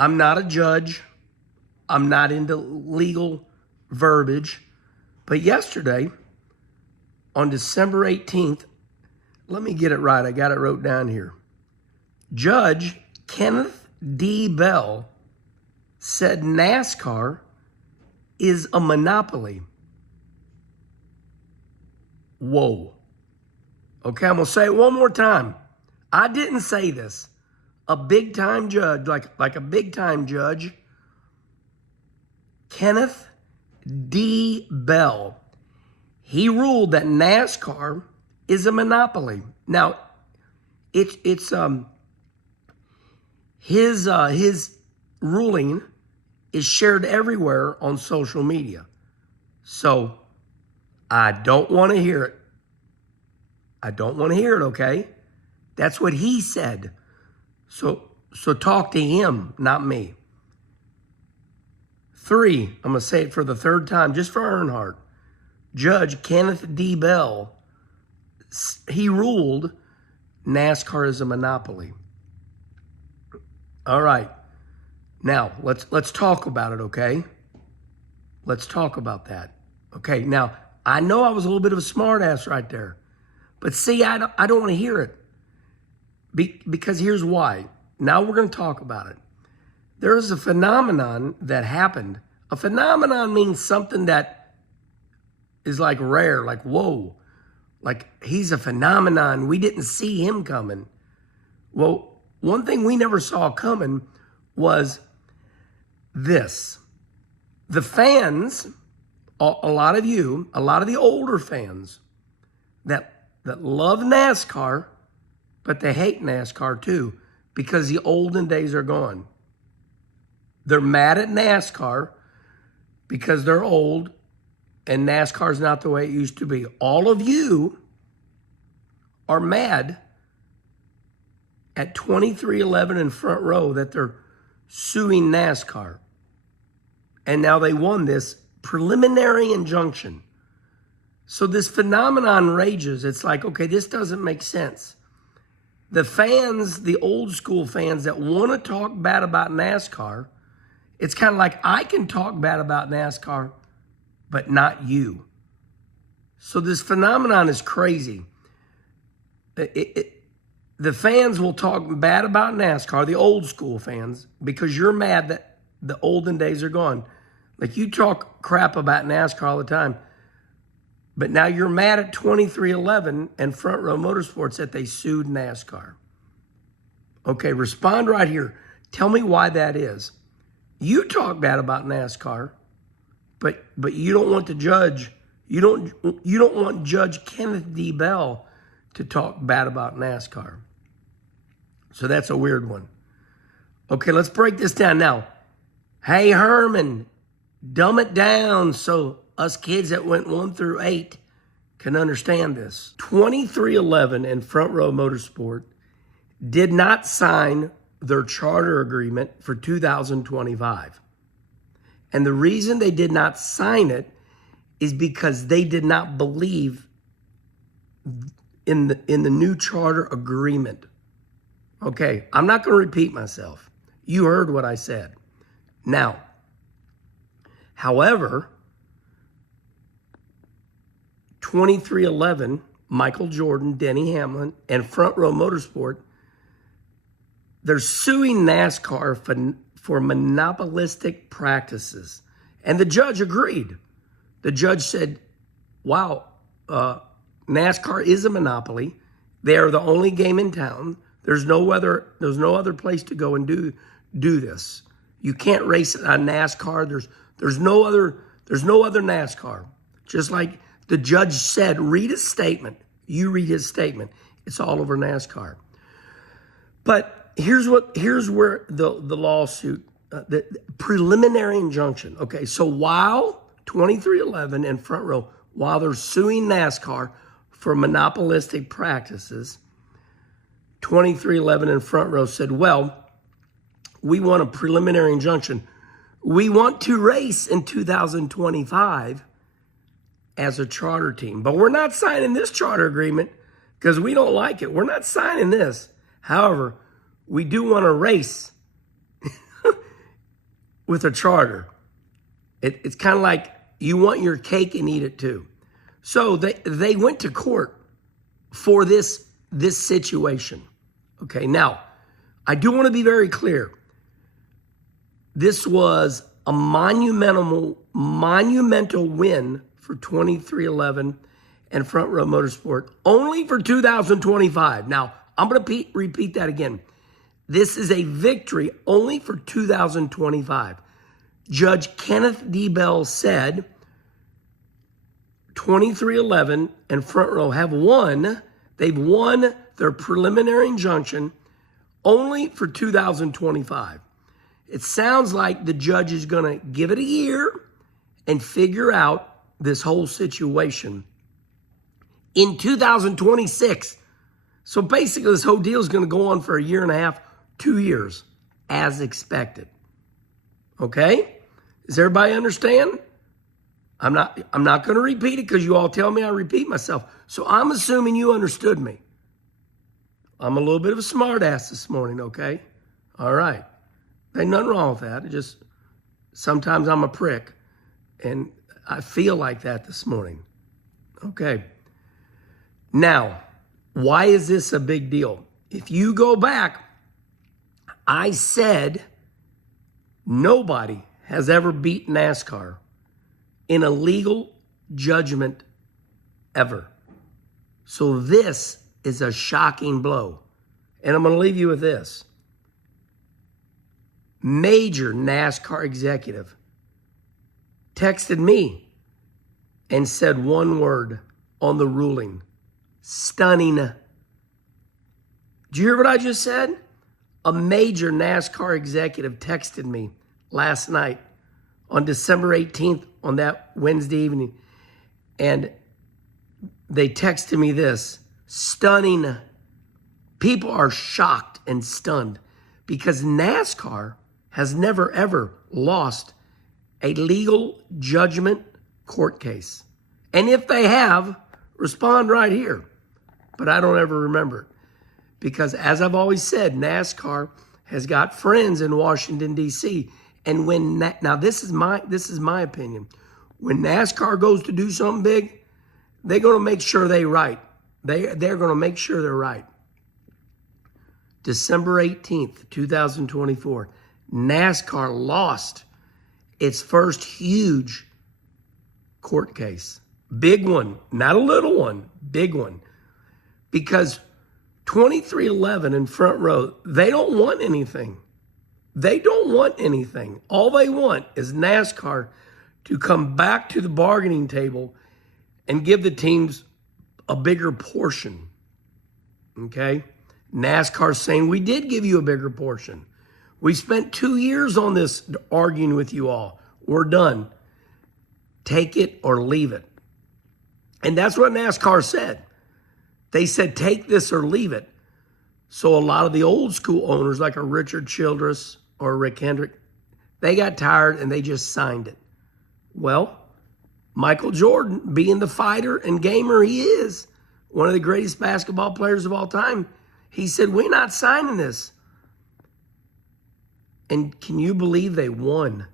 I'm not a judge. I'm not into legal verbiage. But yesterday, on December 18th, let me get it right. I got it wrote down here. Judge Kenneth D. Bell said NASCAR is a monopoly. Whoa. Okay, I'm going to say it one more time. I didn't say this. A big-time judge, like a big-time judge, Kenneth D. Bell, he ruled that NASCAR is a monopoly. Now, his ruling is shared everywhere on social media. So I don't want to hear it. I don't want to hear it, okay? That's what he said. So talk to him, not me. 3, I'm going to say it for the third time, just for Earnhardt. Judge Kenneth D. Bell, he ruled NASCAR is a monopoly. All right. Now, let's talk about it, okay? Let's talk about that. Okay, now, I know I was a little bit of a smart ass right there. But see, I don't want to hear it. Because here's why. Now we're going to talk about it. There is a phenomenon that happened. A phenomenon means something that is like rare, like whoa. Like he's a phenomenon. We didn't see him coming. Well, one thing we never saw coming was this. The fans, a lot of the older fans that love NASCAR, but they hate NASCAR too because the olden days are gone. They're mad at NASCAR because they're old and NASCAR is not the way it used to be. All of you are mad at 2311 in Front Row that they're suing NASCAR. And now they won this preliminary injunction. So this phenomenon rages. It's like, okay, this doesn't make sense. The fans, the old school fans that want to talk bad about NASCAR, it's kind of like I can talk bad about NASCAR, but not you. So this phenomenon is crazy. The fans will talk bad about NASCAR, the old school fans, because you're mad that the olden days are gone. Like you talk crap about NASCAR all the time, but now you're mad at 2311 and Front Row Motorsports that they sued NASCAR. Okay, respond right here. Tell me why that is. You talk bad about NASCAR, but you don't want the judge. You don't want Judge Kenneth D. Bell to talk bad about NASCAR. So that's a weird one. Okay, let's break this down now. Hey, Herman, dumb it down so us kids that went 1 through 8 can understand this. 2311 and Front Row Motorsport did not sign their charter agreement for 2025. And the reason they did not sign it is because they did not believe in the new charter agreement. Okay, I'm not going to repeat myself. You heard what I said. Now, however, 2311, Michael Jordan, Denny Hamlin, and Front Row Motorsport, they're suing NASCAR for monopolistic practices. And the judge agreed. The judge said, wow, NASCAR is a monopoly. They are the only game in town. There's no other place to go and do this. You can't race on NASCAR. There's no other NASCAR. Just like the judge said, read his statement. You read his statement. It's all over NASCAR. But here's where the lawsuit, the preliminary injunction. Okay, so while 2311 and Front Row, while they're suing NASCAR for monopolistic practices, 2311 and Front Row said, well, we want a preliminary injunction. We want to race in 2025 as a charter team, but we're not signing this charter agreement because we don't like it. We're not signing this. However, we do want to race with a charter. It's kind of like you want your cake and eat it too. So they went to court for this situation. Okay, now, I do want to be very clear. This was a monumental win for 2311 and Front Row Motorsport, only for 2025. Now, I'm going to repeat that again. This is a victory only for 2025. Judge Kenneth D. Bell said 2311 and Front Row have won. They've won their preliminary injunction only for 2025. It sounds like the judge is going to give it a year and figure out this whole situation in 2026. So basically, this whole deal is going to go on for a year and a half, 2 years, as expected. Okay? Does everybody understand? I'm not going to repeat it because you all tell me I repeat myself. So I'm assuming you understood me. I'm a little bit of a smart ass this morning, okay? All right. Ain't nothing wrong with that. It just, sometimes I'm a prick, and I feel like that this morning. Okay. Now, why is this a big deal? If you go back, I said nobody has ever beat NASCAR in a legal judgment ever. So this is a shocking blow. And I'm going to leave you with this. Major NASCAR executive texted me and said one word on the ruling. Stunning. Did you hear what I just said? A major NASCAR executive texted me last night on December 18th on that Wednesday evening. And they texted me this. Stunning. People are shocked and stunned because NASCAR has never, ever lost a legal judgment court case. And if they have, respond right here. But I don't ever remember it. Because as I've always said, NASCAR has got friends in Washington, D.C. And when, now this is my opinion. When NASCAR goes to do something big, they're going to make sure they're right. They're going to make sure they're right. December 18th, 2024, NASCAR lost its first huge court case. Big one, not a little one, big one. Because 2311 and Front Row, they don't want anything. They don't want anything. All they want is NASCAR to come back to the bargaining table and give the teams a bigger portion. Okay? NASCAR saying, we did give you a bigger portion. We spent 2 years on this arguing with you all. We're done. Take it or leave it. And that's what NASCAR said. They said, take this or leave it. So a lot of the old school owners, like a Richard Childress or Rick Hendrick, they got tired and they just signed it. Well, Michael Jordan, being the fighter and gamer he is, one of the greatest basketball players of all time, he said, we're not signing this. And can you believe they won?